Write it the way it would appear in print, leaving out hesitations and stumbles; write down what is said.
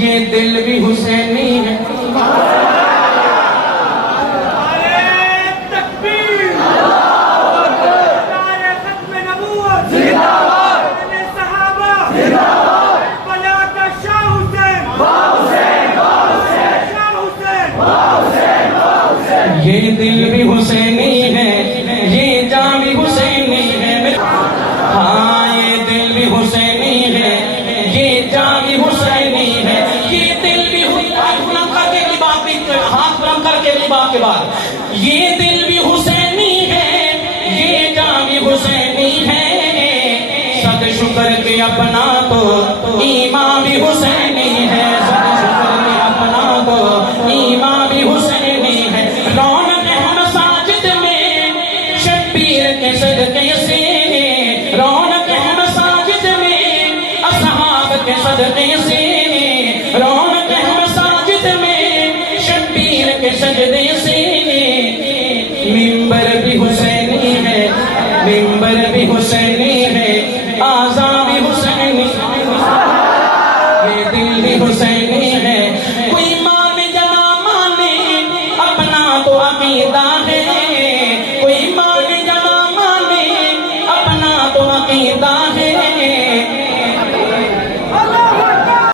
یہ دل بھی حسینی ہے. یہ دل بھی حسینی ہے, یہ جان بھی حسینی ہے. ہاں یہ دل بھی حسینی ہے, یہ جان بھی حسینی ہے. یہ دل بھی ہاتھ بلند کر کے ہاتھ بلند کر کے لباس کے بعد, یہ دل بھی حسینی ہے, یہ جان بھی حسینی ہے. صد شکر کے اپنا تو ایمان بھی حسینی ہے. صد شکر کے اپنا تو ایمان بھی حسینی ہے. رونق ہے مساجد میں شبیر کے صدقے سے, رونق ہے مساجد میں اصحاب کے صدقے سے.